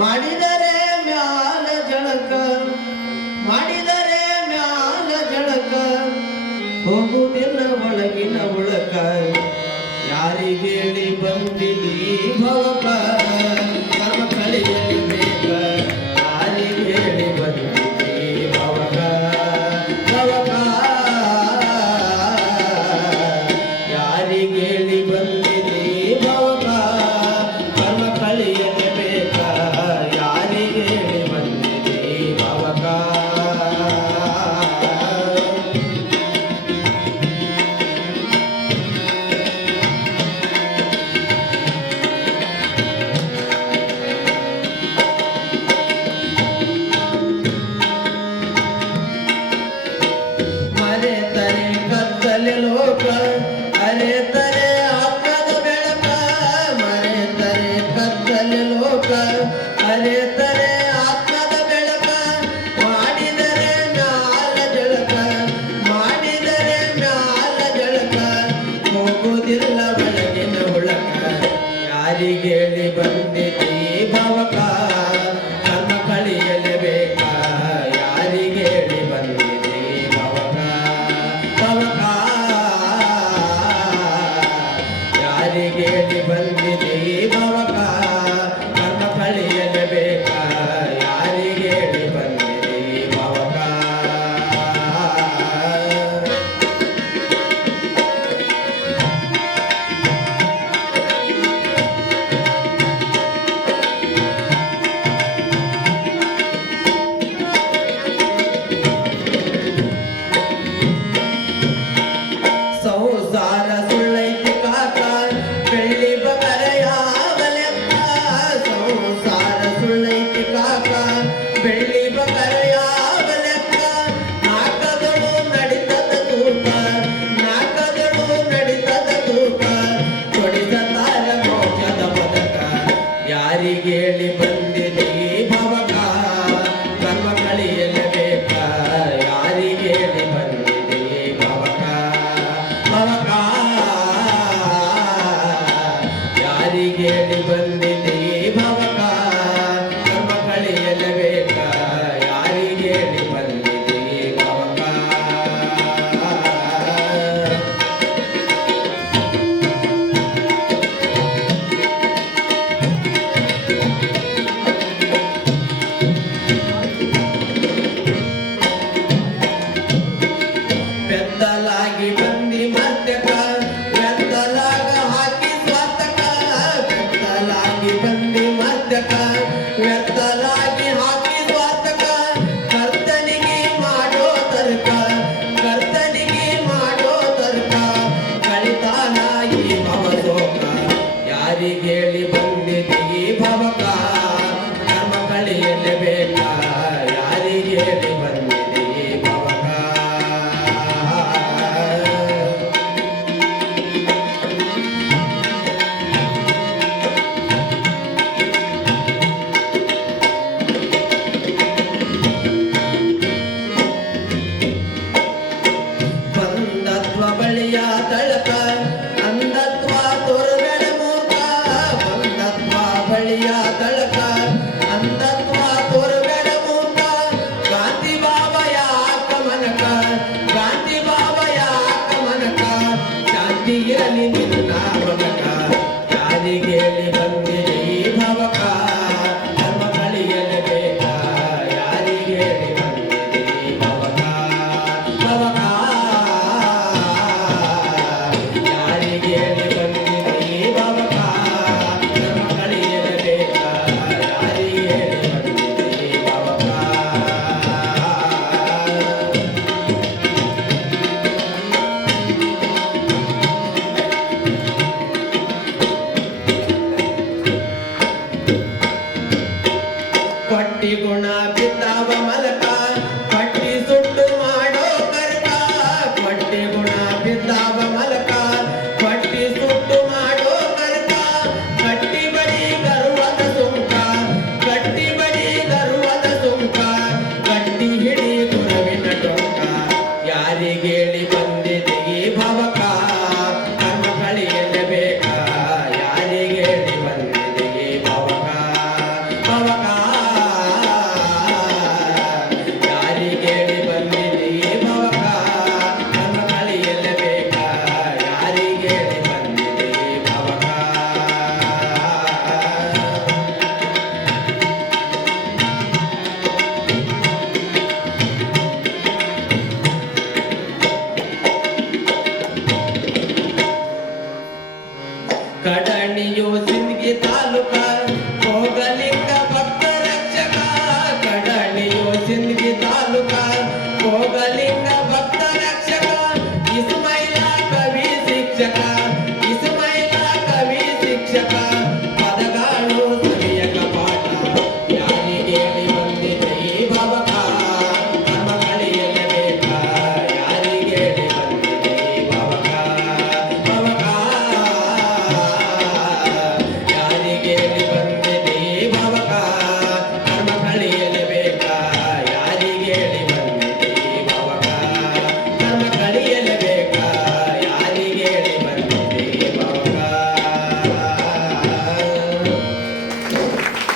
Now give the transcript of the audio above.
ಮಾಡಿದರೆ ಮ್ಯಾಲ ಜಳಕ ಮಾಡಿದರೆ ಮ್ಯಾಲ ಜಳಕ ಹೋಗುವುದಿಲ್ಲ ಒಳಗಿನ ಉಳಕ ಯಾರಿಗೇಳಿ ಬಂದಿದ್ದೀ ಭವಕ ಕರ್ಮ ಕಳೆಯಲೇಬೇಕ ಯಾರಿಗೇಳಿ ಬಂದಿದ್ದೀ ಭವಕ ಭವಕ ಯಾರಿಗೇಳಿ ಬಂದಿದ್ದೀ ಭವಕ ಕರ್ಮ ಕಳೆಯಲೇಬೇಕ ಯಾರಿಗೇಳಿ ಬಂದಿದ್ದೀ ಭವಕ ಲೋಕ ಅರೆ ತರೆ ಆತ್ಮದ ಬೆಳಕ ಮರೆತರೆ ಕತ್ತಲೆ ಲೋಕ ಅರೆ ತರೆ ಆತ್ಮದ ಬೆಳಕ ಮಾಡಿದರೆ ಮ್ಯಾಲ ಜಳಕ ಮಾಡಿದರೆ ಮ್ಯಾಲ ಜಳಕ ಹೋಗುವುದಿಲ್ಲ ಒಳಗಿನ ಉಳಕ ಯಾರಿಗೇಳಿ ಬಂದಿದ್ದೀ ಭವಕ ಕರ್ಮ ಕಳೆಯಲೇಬೇಕ ಯಾರಿಗೇಳಿ ಬಂದಿದ್ದೀ ಭವಕ ಭವಕ ಯಾರಿಗೇಳಿ ಬಂದಿದ್ದೀ ಭವಕ ಕರ್ಮ ಕಳೆಯಲೇಬೇಕ ಯಾರಿಗೇಳಿ ಬಂದಿದ್ದೀ ಭವಕ ಸಂಸಾರ ಸುಳ್ಳೈತಿ ಕಾಕ ಬೆಳ್ಳಿ ಬಗರ ಯಾವ ಲೆಕ್ಕ ಸಂಸಾರ ಸುಳ್ಳೈತಿ ಕಾಕ ಬೆಳ್ಳಿ ಬಗರ ಯಾವ ಲೆಕ್ಕ ನಾಕದಳು ನಡಿತದ ತೂಕ ನಾಕದಳು ನಡಿತದ ತೂಕ ಕೊಡಿಸತಾರ ಮೋಕ್ಷದ ಪದಕ ಯಾರಿಗೇಳಿ ಬಂದಿದ್ದೀ ಭವಕ ಕರ್ಮ ಕಳೆಯಲೇಬೇಕ ಯಾರಿಗೇಳಿ ಬಂದಿದ್ದೀ ಭವಕ ಭವಕ ಯಾರಿಗೇಳಿ ಬಂದಿದ್ದೀ ಭವಕ ಕರ್ಮ ಕಳೆಯಲೇಬೇಕ ಯಾರಿಗೇಳಿ ಬಂದಿದ್ದೀ ಭವಕ ಬೆತ್ತಲಾಗಿ ಬಂದಿ ಮರ್ತ್ಯಕ ಬೆತ್ತಲಾಗ ಹಾಕಿ ಸ್ವಾತಕ ಬೆತ್ತಲಾಗಿ ಬಂದಿ ಮರ್ತ್ಯಕ ಬೆತ್ತಲಾಗಿ ಹಾಕಿ ಸ್ವಾತಕ ಕರ್ತನಿಗೆ ಮಾಡೋ ತರ್ಕ ಕರ್ತನಿಗೆ ಮಾಡೋ ತರ್ಕ ಕಳಿತಾನಾಗಿ ಭವಸೋಕ ಯಾರಿಗೇಳಿ ಬಂದಿದ್ದೀ ಭವಕ ಕರ್ಮ ಕಳೆಯಲೇಬೇಕ ಯಾರಿಗೇಳಿ ಬಂದಿದ್ದೀ ಭವಕ ಬಂಧತ್ವ ಬಳಿಯ ತಳಕ ಅಂಧತ್ವ ತೋರಬೇಡ ಮೂಕ ಬಂಧತ್ವ ಬಳಿಯ ತಳಕ